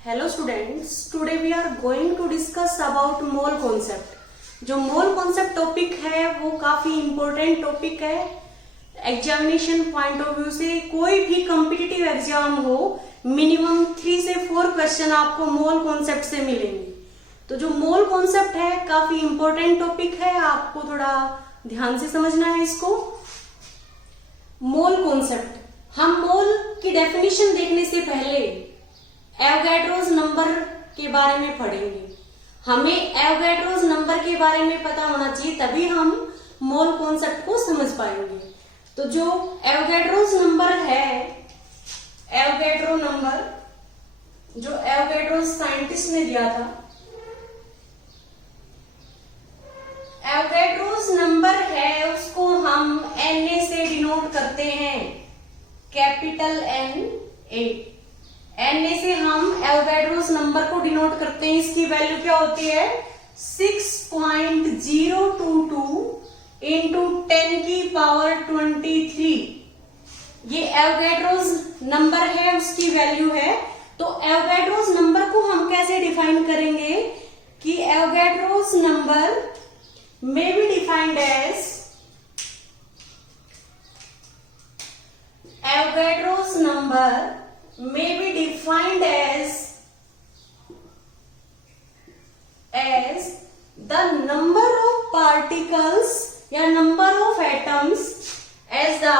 Hello students, today we are going to discuss about mole concept. जो mole concept topic है वो काफी important topic है। Examination point of view से कोई भी कॉम्पिटिटिव एग्जाम हो, मिनिमम 3 से 4 क्वेश्चन आपको मोल कॉन्सेप्ट से मिलेंगे। तो जो मोल कॉन्सेप्ट है काफी इंपॉर्टेंट टॉपिक है, आपको थोड़ा ध्यान से समझना है इसको। मोल कॉन्सेप्ट, हम मोल की डेफिनेशन देखने से पहले एवोगैड्रोस नंबर के बारे में पढ़ेंगे। हमें एवोगैड्रोस नंबर के बारे में पता होना चाहिए, तभी हम मोल कॉन्सेप्ट को समझ पाएंगे। तो जो एवोगैड्रोस नंबर है, एवोगैड्रो नंबर जो एवोगैड्रोस साइंटिस्ट ने दिया था, एवोगैड्रोस नंबर है उसको हम Na से डिनोट करते हैं, कैपिटल Na। Na से हम एवोगैड्रोस नंबर को डिनोट करते हैं। इसकी वैल्यू क्या होती है? 6.022 इंटू 10 की पावर 23। ये एवोगैड्रोस नंबर है, उसकी वैल्यू है। तो एवोगैड्रोस नंबर को हम कैसे डिफाइन करेंगे कि Avogadro's number may be defined as Avogadro's number may be defined as the number of particles या number of atoms as the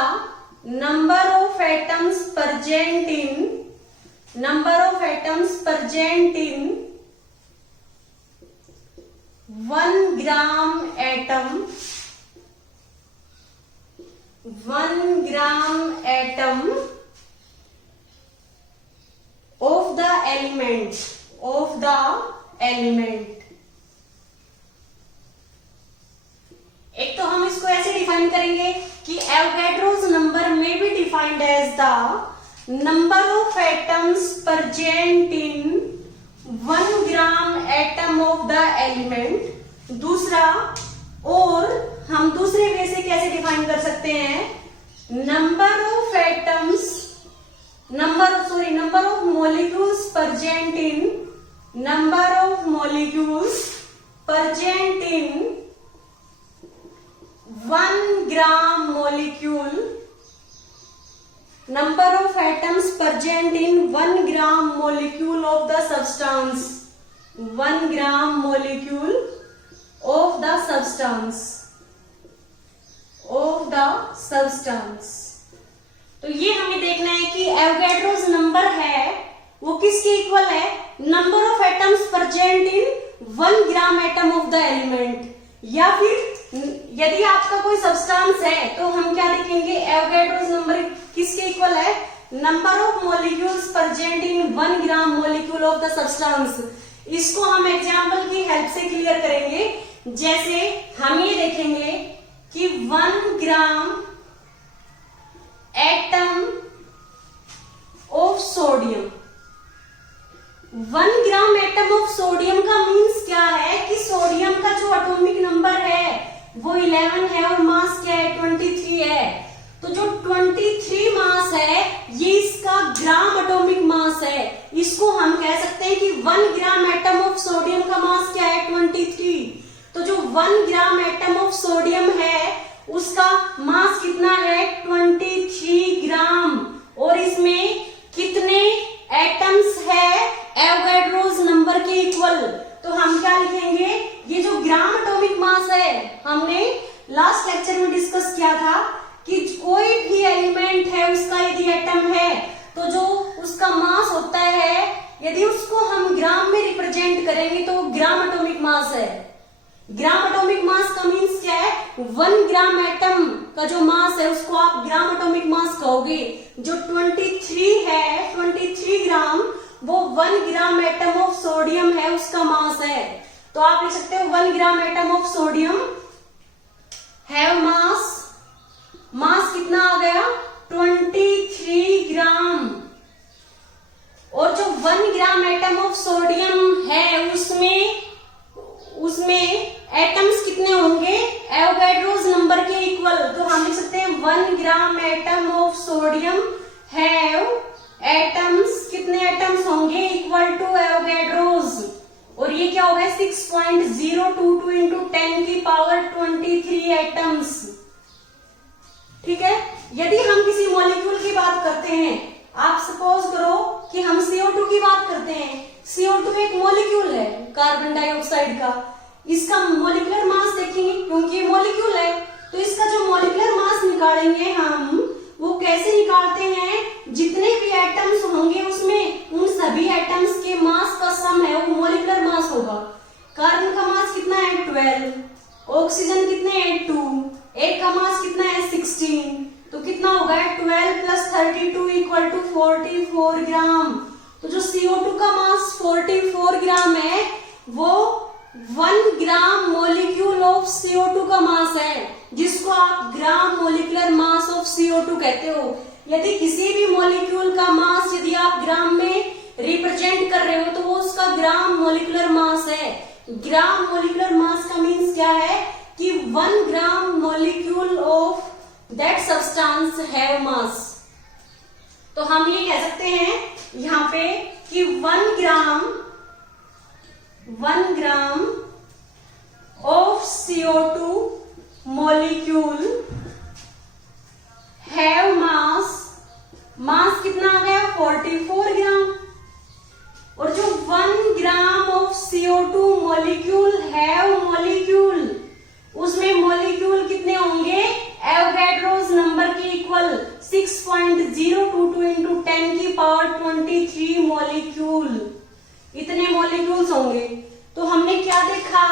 number of atoms present in 1 gram atom of the element एक तो हम इसको ऐसे define करेंगे कि Avogadro's number may be defined as the number of atoms present in 1 gram atom of the element. दूसरा, और हम दूसरे वे से कैसे डिफाइन कर सकते हैं? Number of molecules present in 1 gram molecule, number of atoms present in 1 gram molecule of the substance, 1 gram molecule of the substance। तो ये हमें देखना है कि एवोगैड्रोस नंबर है वो किसके इक्वल है? Number of atoms present in 1 gram atom of the element. या फिर यदि आपका कोई सब्सटेंस है तो हम क्या लिखेंगे? एवोगैड्रोस नंबर किसके इक्वल है? Number of molecules present in 1 gram molecule of the substance. इसको हम एग्जांपल की हेल्प से क्लियर करेंगे। जैसे हम ये देखेंगे कि 1 gram atom of sodium, 1 gram atom of sodium का मीन्स क्या है कि सोडियम का जो एटॉमिक नंबर है वो 11 है और मास क्या है? 23 है। तो जो 23 मास है ये इसका ग्राम एटॉमिक मास है। इसको हम कह सकते हैं कि 1 ग्राम एटम ऑफ सोडियम का मास क्या है? 23। तो जो 1 ग्राम एटम ऑफ सोडियम है उसका मास कितना है? 23 ग्राम। और इसमें कितने एटम्स है एवोगैड्रोस नंबर के इक्वल? तो हम क्या लिखेंगे? ये जो ग्राम एटॉमिक मास है, हमने लास्ट लेक्चर में डिस्कस किया था कि कोई भी एलिमेंट है उसका यदि एटम है तो जो उसका मास होता है, यदि उसको हम ग्राम में रिप्रेजेंट करेंगे तो ग्राम एटॉमिक मास है। ग्राम एटॉमिक मास का मीन्स क्या है? 1 ग्राम एटम का जो मास है उसको आप ग्राम एटॉमिक मास कहोगे। जो 23 है, 23 ग्राम, वो 1 ग्राम एटम ऑफ सोडियम है उसका मास है। तो आप लिख सकते हो 1 gram atom of sodium have मास कितना आ गया? 23 ग्राम। और जो 1 ग्राम एटम ऑफ सोडियम है उसमें एटम्स कितने होंगे? एवोगैड्रोस नंबर के इक्वल। तो हम लिख सकते हैं 1 gram atom of sodium have atoms, कितने एटम्स होंगे? इक्वल टू ये क्या होगा 6.022 इंटू 10 की पावर 23 एटम्स। ठीक है, यदि हम किसी मॉलिक्यूल की बात करते हैं, आप सपोज करो कि हम CO2 की बात करते हैं। CO2 एक मॉलिक्यूल है कार्बन डाइऑक्साइड का। इसका मॉलिक्यूलर मास देखेंगे, क्योंकि ये मॉलिक्यूल है तो इसका जो मॉलिक्यूलर मास निकालेंगे हम, वो कैसे निकालते हैं, जितने भी एटम्स होंगे उसमें उन सभी एटम्स के मास का सम है वो मॉलिक्यूलर मास होगा। कार्बन का मास कितना है 12, ऑक्सीजन कितने हैं 2, एक का मास कितना है 16, तो कितना होगा 12 प्लस 32 इक्वल टू 44 ग्राम। तो जो CO2 का मास 44 ग्राम है वो 1 ग्राम मोलिक्यूल ऑफ CO2 का मास है, जिसको आप gram molecular mass of CO2 कहते हो। यदि किसी भी मोलिक्यूल का मास यदि आप ग्राम में रिप्रेजेंट कर रहे हो तो वो उसका ग्राम मोलिकुलर मास है। ग्राम मोलिकुलर मास का मीन्स क्या है कि 1 gram molecule of that substance have mass. तो हम ये कह सकते हैं यहाँ पे कि 1 gram of CO2 molecule have मास कितना आ गया 44 ग्राम। और जो 1 gram of CO2 molecule have molecule, उसमें मोलिक्यूल कितने होंगे एवोगैड्रोस नंबर के इक्वल 6.022 इंटू 10 की पावर 23 मोलिक्यूल, इतने मोलिक्यूल्स होंगे। तो हमने क्या देखा,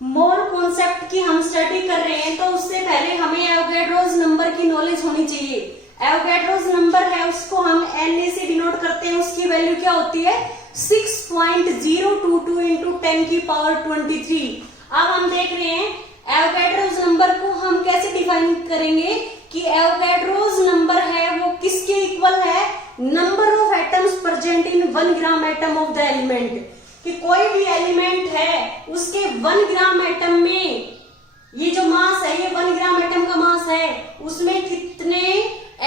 मोल कॉन्सेप्ट की हम स्टडी कर रहे हैं तो उससे पहले हमें एवोगैड्रोस नंबर की नॉलेज होनी चाहिए। एवोगैड्रोस नंबर है उसको हम Na से डिनोट करते हैं, उसकी वैल्यू क्या होती है 6.022 इंटू 10 की पावर 23। अब हम देख रहे हैं एवोगैड्रोस नंबर को हम कैसे डिफाइन करेंगे कि एवोगैड्रोस नंबर है वो किसके इक्वल है, number of atoms present in 1 gram atom of the element. कि कोई भी एलिमेंट है उसके 1 ग्राम एटम में ये जो मास है, ये 1 ग्राम एटम का मास है, उसमें कितने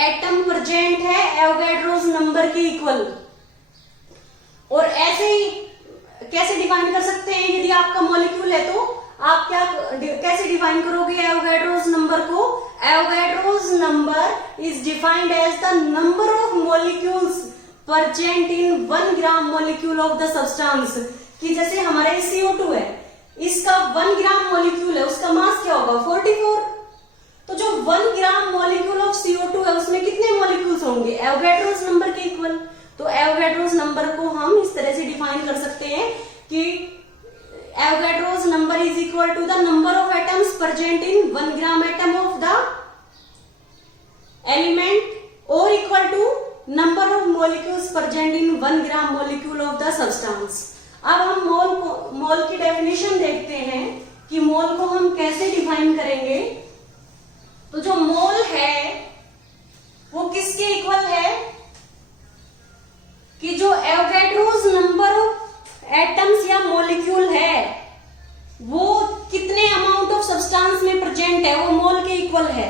एटम प्रेजेंट है एवोगैड्रोस नंबर के इक्वल। और ऐसे ही कैसे डिफाइन कर सकते हैं, यदि आपका मॉलिक्यूल है तो आप क्या कैसे डिफाइन करोगे एवोगैड्रोस नंबर को। Avogadro's number is defined as the number of molecules present in 1 gram molecule of the substance. कि जैसे हमारा CO2 है, इसका 1 ग्राम मोलिक्यूल है, उसका मास क्या होगा 44। तो जो 1 ग्राम मोलिक्यूल ऑफ CO2 है उसमें कितने मोलिक्यूल्स होंगे एवोगैड्रोस नंबर के इक्वल। तो एवोगैड्रोस नंबर को हम इस तरह से डिफाइन कर सकते हैं कि Avogadro's number is equal to the number of atoms present in 1 gram atom of the element और equal to number of molecules present in 1 gram molecule of the substance. अब हम मोल की डेफिनेशन देखते हैं कि मोल को हम कैसे डिफाइन करेंगे। तो जो मोल है वो किसके इक्वल है कि जो एवोगैड्रोस नंबर ऑफ एटम्स या मोलिक्यूल है वो कितने अमाउंट ऑफ सब्सटेंस में प्रेजेंट है वो मोल के इक्वल है।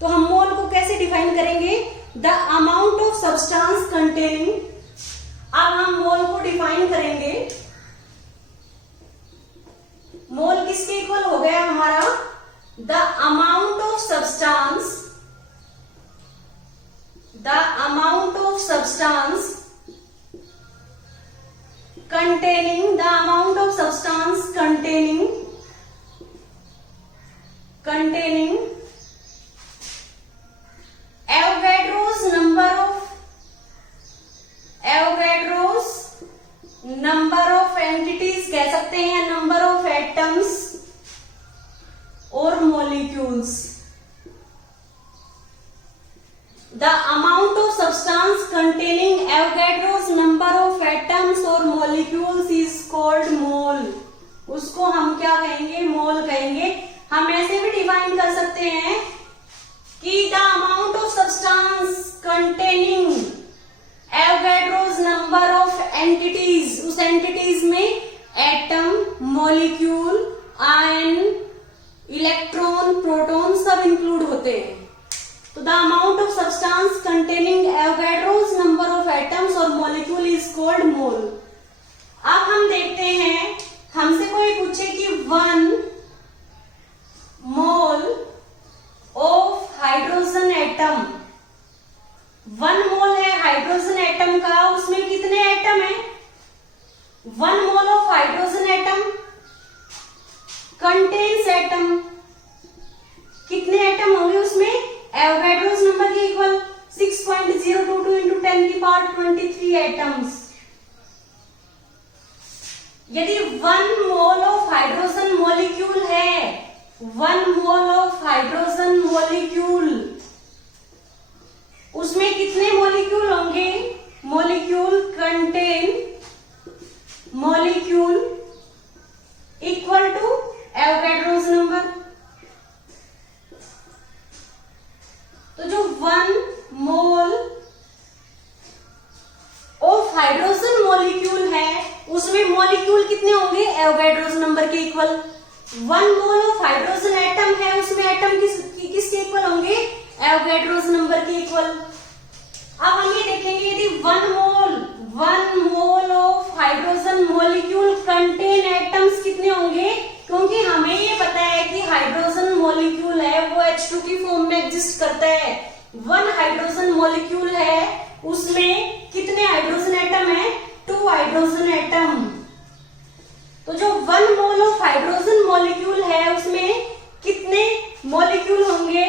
तो हम मोल को कैसे डिफाइन करेंगे, the amount of substance containing. अब हम मोल को डिफाइन करेंगे, मोल किसके इक्वल हो गया हमारा, the amount of substance, the amount of substance containing, the amount of substance containing Avogadro's number of entities कह सकते हैं, number of atoms और molecules। The amount of substance containing Avogadro's number of atoms or molecules is called mole। उसको हम क्या कहेंगे, मोल कहेंगे। हम ऐसे भी डिफाइन कर सकते हैं कि the amount of substance containing Avogadro's number of entities, उस entities में atom, molecule, ion, electron, proton सब इंक्लूड होते हैं। तो the amount of substance containing Avogadro's number of atoms और मॉलिक्यूल इज कॉल्ड मोल। अब हम देखते हैं हमसे कोई पूछे कि 1 मोल ऑफ हाइड्रोजन एटम, 1 मोल है हाइड्रोजन एटम का, उसमें कितने एटम है? 1 mole of hydrogen atom contains atom, कितने एटम होंगे उसमें? एवोगैड्रोस नंबर के इक्वल 6.022 इंटू 10 की पावर 23 एटम्स। यदि 1 मोल ऑफ हाइड्रोजन मॉलिक्यूल है, 1 मोल ऑफ हाइड्रोजन मॉलिक्यूल, उसमें कितने मॉलिक्यूल होंगे? Molecule contain molecule equal to Avogadro's number. तो जो 1 मोल ऑफ हाइड्रोजन मॉलिक्यूल है, उसमें मॉलिक्यूल कितने होंगे? एवोगैड्रोस नंबर के equal. 1 mole of hydrogen atom है, उसमें एटम किसके इक्वल होंगे? एवोगैड्रोस नंबर के इक्वल। अब हम ये देखेंगे यदि 1 mole of hydrogen molecule contain atoms कितने होंगे, क्योंकि हमें ये पता है कि हाइड्रोजन मॉलिक्यूल है वो H2 की फॉर्म में एग्जिस्ट करता है। 1 हाइड्रोजन मॉलिक्यूल है, उसमें कितने हाइड्रोजन एटम है? 2 हाइड्रोजन एटम। तो जो 1 मोल ऑफ हाइड्रोजन मॉलिक्यूल है, उसमें कितने मॉलिक्यूल होंगे?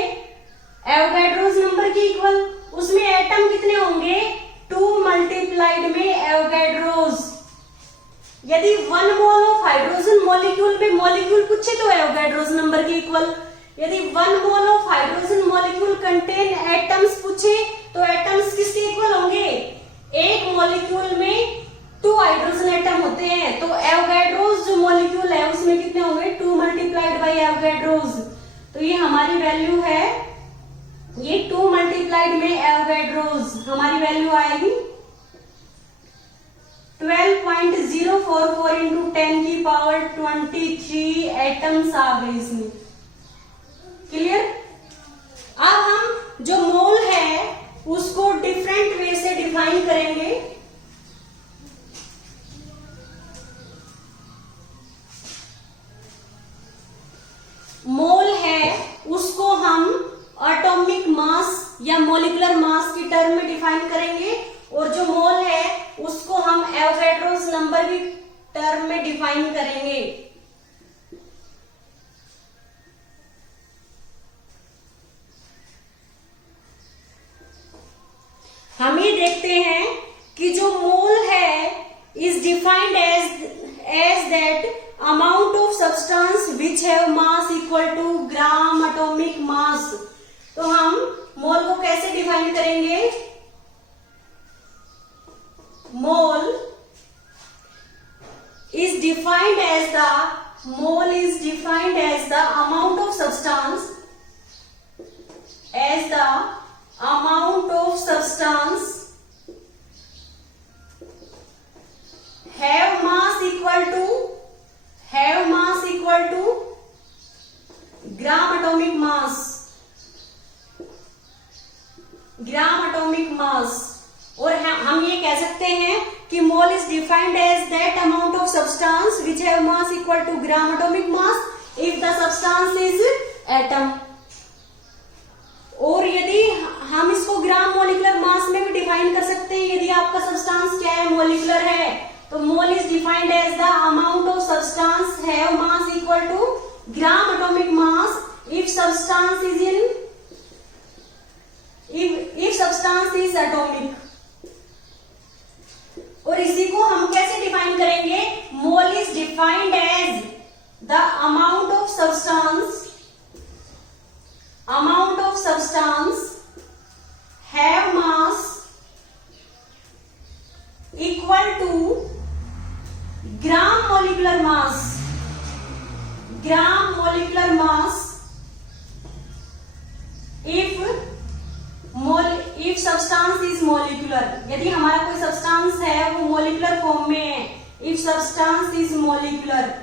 एवोगैड्रोस नंबर के इक्वल। उसमें एटम कितने होंगे? 2 मल्टीप्लाइड में एवोगैड्रोस। यदि 1 मोल ऑफ हाइड्रोजन मॉलिक्यूल पे मॉलिक्यूल पूछे तो एवोगैड्रोस नंबर के इक्वल। यदि 1 mole of hydrogen molecule contain atoms पूछे तो एटम्स किसके इक्वल होंगे? एक मॉलिक्यूल में 2 हाइड्रोजन एटम होते हैं, तो एवोगैड्रोस जो मॉलिक्यूल है उसमें कितने होंगे? 2 मल्टीप्लाइड बाई एवोगैड्रोस। तो ये हमारी वैल्यू है, ये 2 मल्टीप्लाइड में एवोगैड्रोस, हमारी वैल्यू आएगी 12.044 इंटू 10 की पावर 23 एटम्स आ गए इसमें। क्लियर? अब हम जो मोल है उसको डिफरेंट वे से डिफाइन करेंगे। मोल है उसको हम एटॉमिक मास या मॉलिक्यूलर मास की टर्म में डिफाइन करेंगे, और जो मोल है उसको हम एवोगैड्रोस नंबर की टर्म में डिफाइन करेंगे। हम ये देखते हैं कि जो मोल है is defined as that amount of substance which have mass equal to gram atomic mass. तो हम मोल को कैसे डिफाइन करेंगे? मोल is defined as the amount of substance have mass equal to gram atomic mass। और हम ये कह सकते हैं कि mole is defined as that amount of substance which have mass equal to gram atomic mass if the substance is atom. और यदि हम इसको ग्राम मॉलिक्यूलर मास में भी डिफाइन कर सकते हैं, यदि आपका सब्सटेंस क्या है? मॉलिक्यूलर है, तो mole is defined as the amount of substance have mass equal to gram atomic mass if substance is atomic. और इसी को हम कैसे डिफाइन करेंगे? Mole is defined as the amount of substance have mass equal to gram molecular mass if substance is molecular. यदि हमारा कोई substance है वो मॉलिक्यूलर फॉर्म में है, if substance is molecular,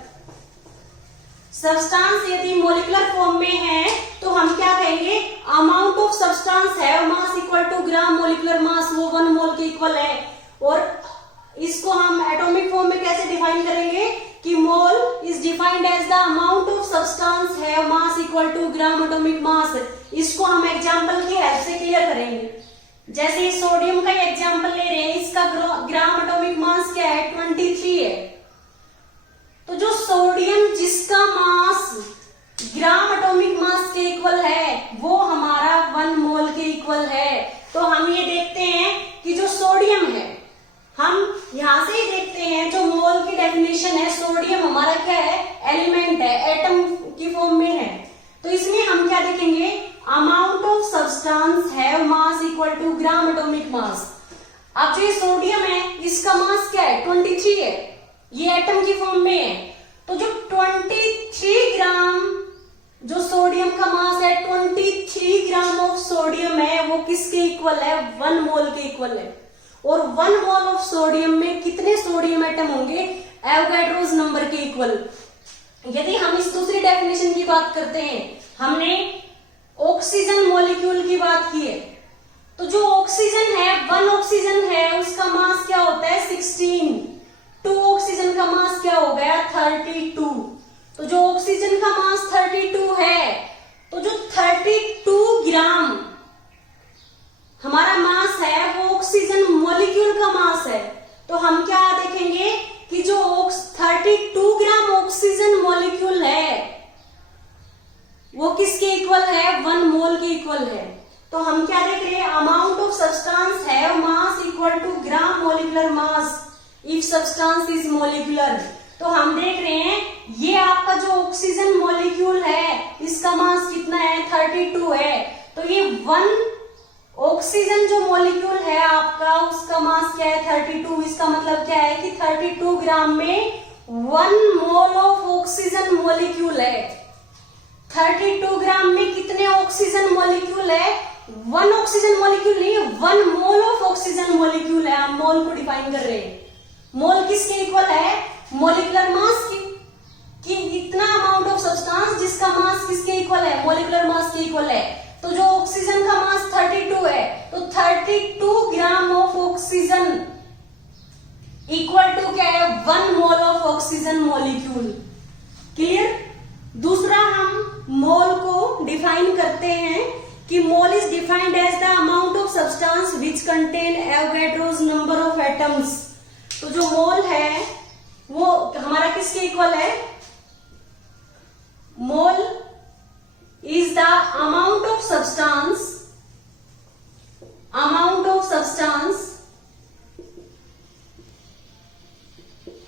substance यदि मॉलिक्यूलर फॉर्म में है तो हम क्या कहेंगे? Amount of substance have mass equal to gram molecular mass, वो 1 मोल के इक्वल है। और इसको हम एटॉमिक फॉर्म में कैसे डिफाइन करेंगे? कि mole is defined as the amount of substance have mass equal to gram atomic mass. इसको हम एग्जांपल की हेल्प से क्लियर करेंगे। जैसे सोडियम का एग्जांपल ले रहे हैं, इसका ग्राम एटॉमिक मास क्या है, 23 है। तो जो सोडियम जिसका मास ग्राम एटॉमिक मास के इक्वल है वो हमारा 1 मोल के इक्वल है। तो हम ये देखते हैं कि जो सोडियम है, हम यहां से ही देखते हैं जो मोल की डेफिनेशन है, सोडियम हमारा क्या है, एलिमेंट है, एटम की फॉर्म में है। तो इसमें हम क्या देखेंगे, amount of substance have mass equal to gram atomic mass. अब जो ये सोडियम है इसका मास क्या है, 23 है, ये एटम की फॉर्म में है। तो जो 23 ग्राम जो सोडियम का मास है, 23 ग्राम ऑफ सोडियम है, वो किसके इक्वल है, 1 मोल के इक्वल है। और 1 मोल ऑफ सोडियम में कितने सोडियम एटम होंगे, एवोगाड्रोस नंबर के इक्वल। यदि हम इस दूसरी डेफिनेशन की बात करते हैं, हमने ऑक्सीजन मॉलिक्यूल की बात की है, तो जो ऑक्सीजन है, 1 ऑक्सीजन है, उसका मास क्या होता है, 16। 2 ऑक्सीजन का मास क्या हो गया, 32। तो जो ऑक्सीजन का मास 32 है, तो जो 32 ग्राम हमारा मास है वो ऑक्सीजन मॉलिक्यूल का मास है। तो हम क्या देखेंगे कि जो 32 ग्राम ऑक्सीजन मॉलिक्यूल है वो किसके इक्वल है, 1 मोल के इक्वल है। तो हम क्या देख रहे हैं, amount of substance have mass equal to gram molecular mass if substance is molecular. तो हम देख रहे हैं ये आपका जो ऑक्सीजन मॉलिक्यूल है इसका मास कितना है, 32 है। तो ये 1 ऑक्सीजन जो मॉलिक्यूल है आपका, उसका मास क्या है, 32। इसका मतलब क्या है कि 32 ग्राम में 1 मोल ऑफ ऑक्सीजन मॉलिक्यूल है। 32 ग्राम में कितने ऑक्सीजन मॉलिक्यूल है, 1 ऑक्सीजन मॉलिक्यूल नहीं, 1 मोल ऑफ ऑक्सीजन मॉलिक्यूल है। हम मोल को डिफाइन कर रहे हैं। मोल किसके इक्वल है, मॉलिक्यूलर मास की, कि इतना अमाउंट ऑफ सब्सटेंस जिसका मास किसके इक्वल है, मॉलिक्यूलर मास के इक्वल है। तो जो ऑक्सीजन का मास 32 है, तो 32 gram of oxygen equal to क्या है, 1 mole of oxygen molecule. Clear. दूसरा हम मोल को डिफाइन करते हैं कि mole is defined as the amount of substance which contain Avogadro's number of atoms. तो जो मोल है वो हमारा किसके इक्वल है, मोल is the amount of substance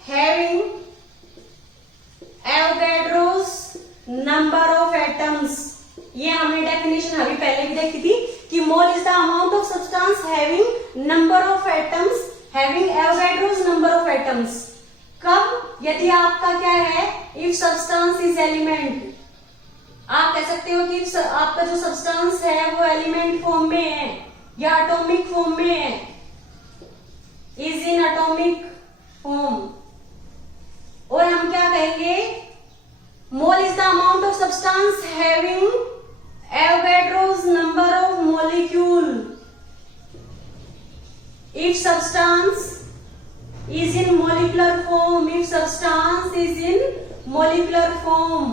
having Avogadro's number of atoms। ये हमने डेफिनेशन अभी पहले भी देखी थी कि mole is the amount of substance having number of atoms having Avogadro's number of atoms. कब, यदि आपका क्या है, इफ सब्सटेंस इज एलिमेंट। आप कह सकते हो कि आपका जो सब्सटेंस है वो एलिमेंट फॉर्म में है या एटॉमिक फॉर्म में है, इज इन एटॉमिक फॉर्म। और हम क्या कहेंगे, मोल is the amount of substance having Avogadro's number of molecule if substance is in molecular form, if substance is in molecular form।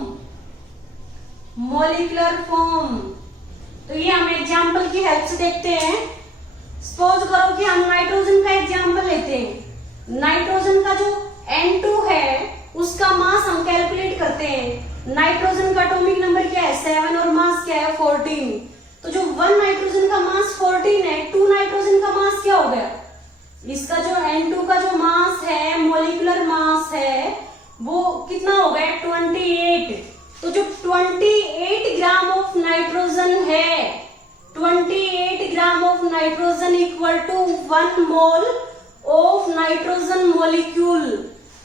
तो ये हम एग्जाम्पल की हेल्प से देखते हैं। सपोज करो कि हम नाइट्रोजन का एग्जाम्पल लेते हैं। नाइट्रोजन का जो N2 है उसका मास हम कैलकुलेट करते हैं। नाइट्रोजन का एटॉमिक नंबर क्या है, 7 और मास क्या है, 14। तो जो 1 नाइट्रोजन का मास 14 है, 2 नाइट्रोजन का मास क्या हो गया, इसका जो N2 का जो मास है, मोलिकुलर मास है, वो कितना हो गया, 28। तो जो 28 ग्राम ऑफ नाइट्रोजन है, 28 gram of nitrogen equal to 1 mole of nitrogen molecule.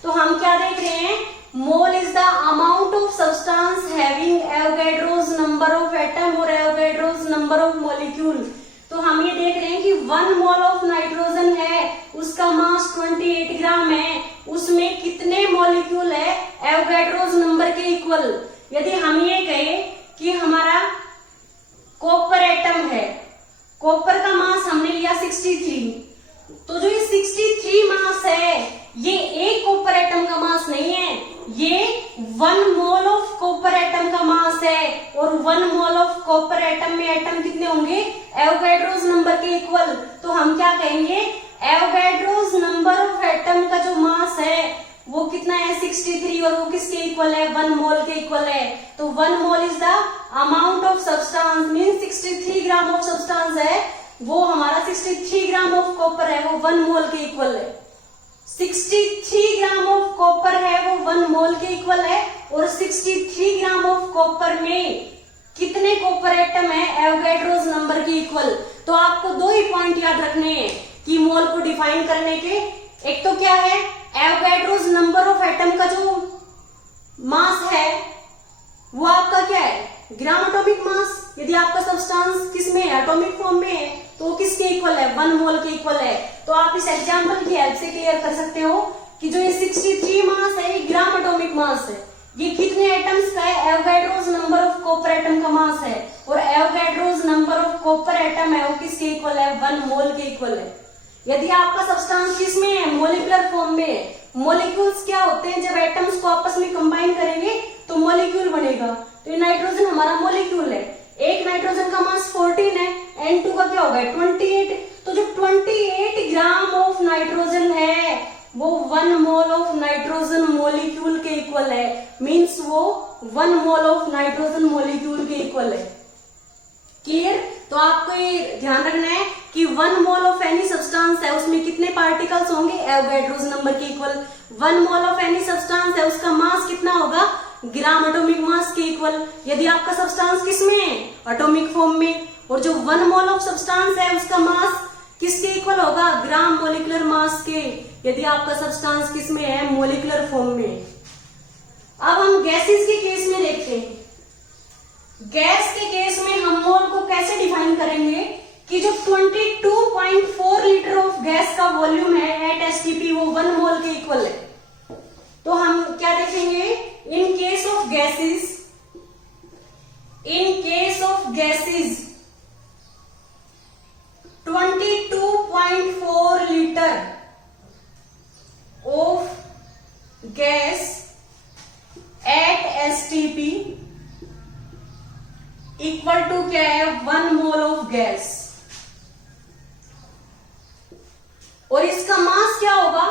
तो हम क्या देख रहे हैं, mole is the amount of substance having Avogadro's number of atom और एवोगाड्रोस नंबर ऑफ मोलिक्यूल। तो हम ये देख रहे हैं कि 1 मोल ऑफ नाइट्रोजन है, उसका मास 28 ग्राम है, उसमें कितने मॉलिक्यूल है, एवोगाड्रोस नंबर के इक्वल। यदि हम ये कहें कि हमारा कॉपर एटम है, कॉपर का मास हमने लिया 63, तो जो ये 63 मास है ये एक कॉपर एटम का मास नहीं है, ये 1 मोल ऑफ कॉपर एटम का मास है, और 1 मोल ऑफ कॉपर एटम में एटम कितने होंगे, एवोगैड्रोस नंबर के इक्वल। तो हम क्या कहेंगे, एवोगैड्रोस नंबर ऑफ एटम का जो मास है वो कितना है, 63, और वो किसके इक्वल है, 1 मोल के इक्वल है। तो 1 मोल is the amount of substance, mean 63 gram of substance है, वो हमारा 63 ग्राम ऑफ कॉपर है, वो 1 मोल के इक्वल है। 63 ग्राम ऑफ कॉपर है, वो 1 मोल के इक्वल है, और 63 ग्राम ऑफ कॉपर में कितने कॉपर एटम है, एवोगैड्रोस नंबर के इक्वल। तो आपको 2 ही पॉइंट याद रखने हैं कि मोल को डिफाइन करने के, एक तो क्या है, एवोगैड्रोस नंबर ऑफ एटम का जो मास है वो आपका क्या है, ग्राम एटॉमिक मास। यदि आपका सब्सटेंस किसमें है, एटॉमिक फॉर्म में है, तो किसके इक्वल है, 1 मोल के इक्वल है। तो आप इस एग्जांपल की हेल्प से क्लियर कर सकते हो कि जो ये 63 मास है, ये ग्राम एटॉमिक मास है। ये कितने एटम्स का है, Avogadro's number of copper atom का मास है, और Avogadro's number of copper atom है वो किसके इक्वल है, 1 मोल के इक्वल है। यदि आपका सब्सटेंस किसमें है, मोलिकुलर फॉर्म में है। मोलिक्यूल्स क्या होते हैं, जब एटम्स को आपस में कंबाइन करेंगे तो मॉलिक्यूल बनेगा। तो ये नाइट्रोजन हमारा मॉलिक्यूल है, एक नाइट्रोजन का मास 14 है, N2 का क्या होगा, 28। तो जो 28 ग्राम ऑफ नाइट्रोजन है वो 1 मोल ऑफ नाइट्रोजन मॉलिक्यूल के इक्वल है, मींस वो 1 मोल ऑफ नाइट्रोजन मॉलिक्यूल के इक्वल है। क्लियर। तो आपको ये ध्यान रखना है कि 1 मोल ऑफ एनी सब्सटेंस है उसमें कितने पार्टिकल्स होंगे, एवोगैड्रोस नंबर के equal. 1 mole of any substance है उसका मास कितना होगा, ग्राम एटॉमिक मास के इक्वल। यदि आपका सब्सटेंस किसमें है, एटॉमिक फॉर्म में, और जो 1 मोल ऑफ सब्सटेंस है उसका मास किसके इक्वल होगा, ग्राम मोलिकुलर मास के। यदि आपका सब्सटेंस किसमें है, मोलिकुलर फॉर्म में। अब हम गैसेस के केस में देखते हैं। गैस के केस में हम मोल को कैसे डिफाइन करेंगे कि जो 22.4 लीटर ऑफ गैस का वॉल्यूम है एट एसटीपी वो 1 मोल के इक्वल है। तो हम क्या देखेंगे, in case of gases, in case of gases 22.4 litre of gas at STP equal to क्या है, 1 मोल ऑफ गैस। और इसका मास क्या होगा,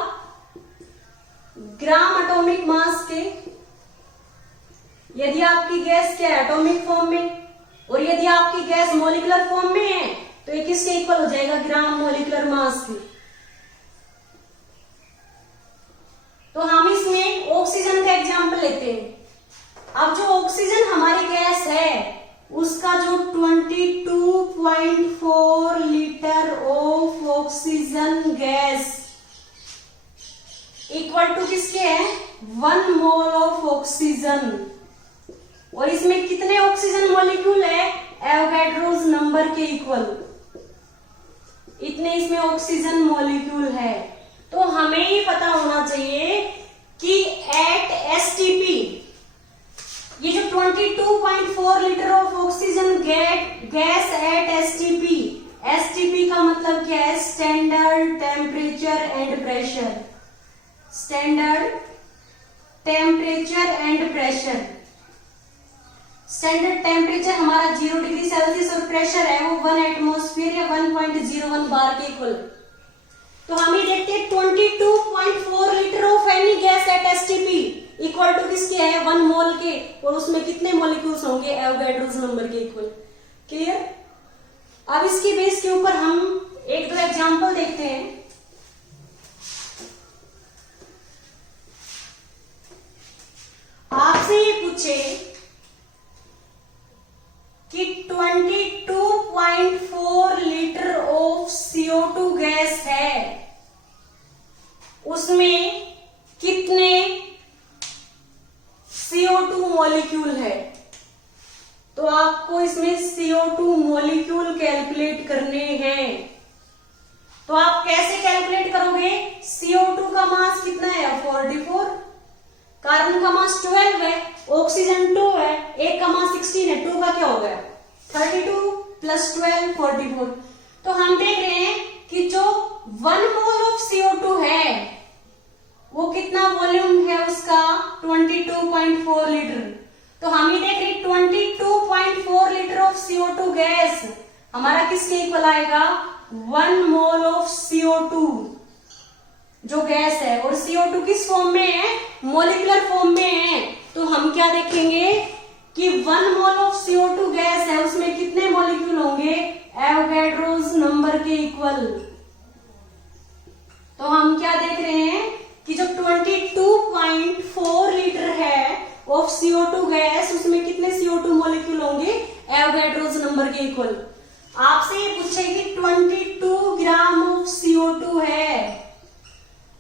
ग्राम एटॉमिक मास के। यदि आपकी गैस क्या है, एटॉमिक फॉर्म में, और यदि आपकी गैस मॉलिकुलर फॉर्म में है तो ये किसके इक्वल हो जाएगा, ग्राम मॉलिकुलर मास के। तो हम इसमें ऑक्सीजन का एग्जांपल लेते हैं। अब जो ऑक्सीजन हमारी गैस है उसका जो 22.4 litre of oxygen gas equal to किसके है, 1 मोल ऑफ ऑक्सीजन। और इसमें कितने ऑक्सीजन मॉलिक्यूल है, एवोगैड्रोस नंबर के इक्वल, इतने इसमें ऑक्सीजन मॉलिक्यूल है। तो हमें ये पता होना चाहिए कि एट एसटीपी ये जो 22.4 litre of oxygen gas at STP, STP का मतलब क्या है, standard temperature and pressure. Standard temperature and pressure, standard temperature हमारा 0 डिग्री सेल्सियस और प्रेशर है वो 1 एटमॉस्फेयर या 1.01 बार के इक्वल। तो हम ये देखते हैं 22.4 litre of any gas at STP equal to किसके है, 1 मोल के, और उसमें कितने मॉलिक्यूल्स होंगे, एवोगैड्रोस नंबर के इक्वल। क्लियर। अब इसकी बेस के ऊपर हम 1-2 एग्जांपल देखते हैं। आपसे ये पूछे कि 22.4 लीटर ऑफ CO2 गैस है, उसमें कितने CO2 मॉलिक्यूल है। तो आपको इसमें CO2 मॉलिक्यूल कैलकुलेट करने हैं। तो आप कैसे कैलकुलेट करोगे, CO2 का मास कितना है, 44, कार्बन का मास 12 है, ऑक्सीजन 2 है, एक का मास 16 है, 2 का क्या हो गया 32 प्लस 12 44। तो हम देख रहे हैं कि जो 1 मोल ऑफ CO2 है वो कितना वॉल्यूम है उसका 22.4 लीटर। तो हम ये देख रहे 22.4 लीटर ऑफ CO2 गैस हमारा किसके इक्वल आएगा 1 मोल ऑफ CO2 जो गैस है। और CO2 किस फॉर्म में है मोलिकुलर फॉर्म में है। तो हम क्या देखेंगे कि 1 मोल ऑफ CO2 गैस है उसमें कितने मॉलिक्यूल होंगे एवोगैड्रोस नंबर के इक्वल। तो हम क्या देख रहे हैं कि जो 22.4 लीटर है ऑफ CO2 गैस उसमें कितने CO2 मॉलिक्यूल होंगे एवोगैड्रोस नंबर के इक्वल। आपसे ये पूछे कि 22 ग्राम ऑफ CO2 है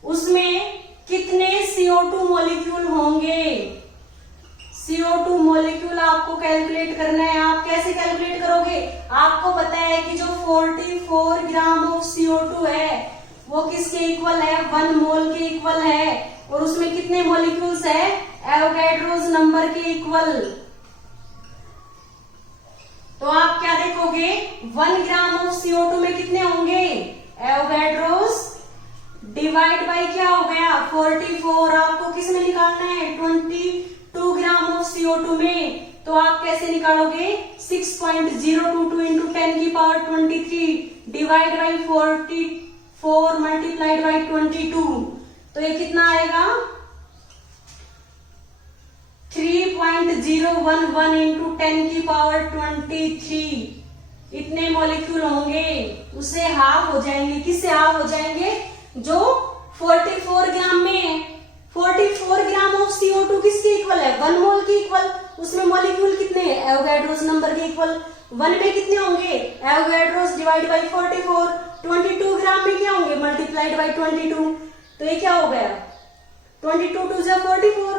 उसमें कितने CO2 मॉलिक्यूल होंगे। CO2 मॉलिक्यूल आपको कैलकुलेट करना है। आप कैसे कैलकुलेट करोगे, आपको पता है कि जो 44 ग्राम ऑफ CO2 है वो किसके इक्वल है 1 मोल के इक्वल है। और उसमें कितने मॉलिक्यूल्स है एवोगैड्रोस नंबर के इक्वल। तो आप क्या देखोगे 1 ग्राम ऑफ CO2 में कितने होंगे एवोगैड्रोस डिवाइड बाय क्या हो गया 44। आपको किस में निकालना है 22 ग्राम ऑफ CO2 में। तो आप कैसे निकालोगे 6.022 इंटू 10 की power 23 divide by 44 multiplied by 22। तो ये कितना आएगा 3.011 इंटू 10 की पावर 23। इतने मॉलिक्यूल होंगे उससे हाफ हो जाएंगे। किससे हाफ हो जाएंगे जो 44 ग्राम में 44 ग्राम ऑफ CO2 किसके इक्वल है 1 मोल के इक्वल। उसमें मॉलिक्यूल कितने एवोगैड्रोस नंबर के इक्वल। 1 में कितने होंगे एवोगैड्रोस डिवाइड बाई 44। 22 ग्राम में क्या होंगे मल्टीप्लाइड बाई 22। तो ये क्या हो गया 22 2 जा 44।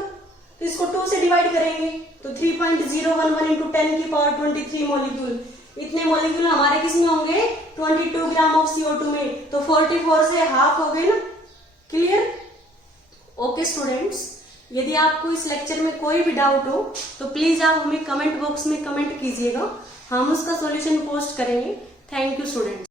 तो इसको 2 से डिवाइड करेंगे तो 3.011 इंटू 10 की पावर 23 मॉलिक्यूल। इतने मॉलिक्यूल हमारे किसमें होंगे 22 ग्राम ऑफ CO2 में। तो 44 से हाफ हो गए ना। क्लियर। ओके स्टूडेंट्स, यदि आपको इस लेक्चर में कोई भी डाउट हो तो प्लीज आप हमें कमेंट बॉक्स में कमेंट कीजिएगा, हम उसका सॉल्यूशन पोस्ट करेंगे। Thank you students.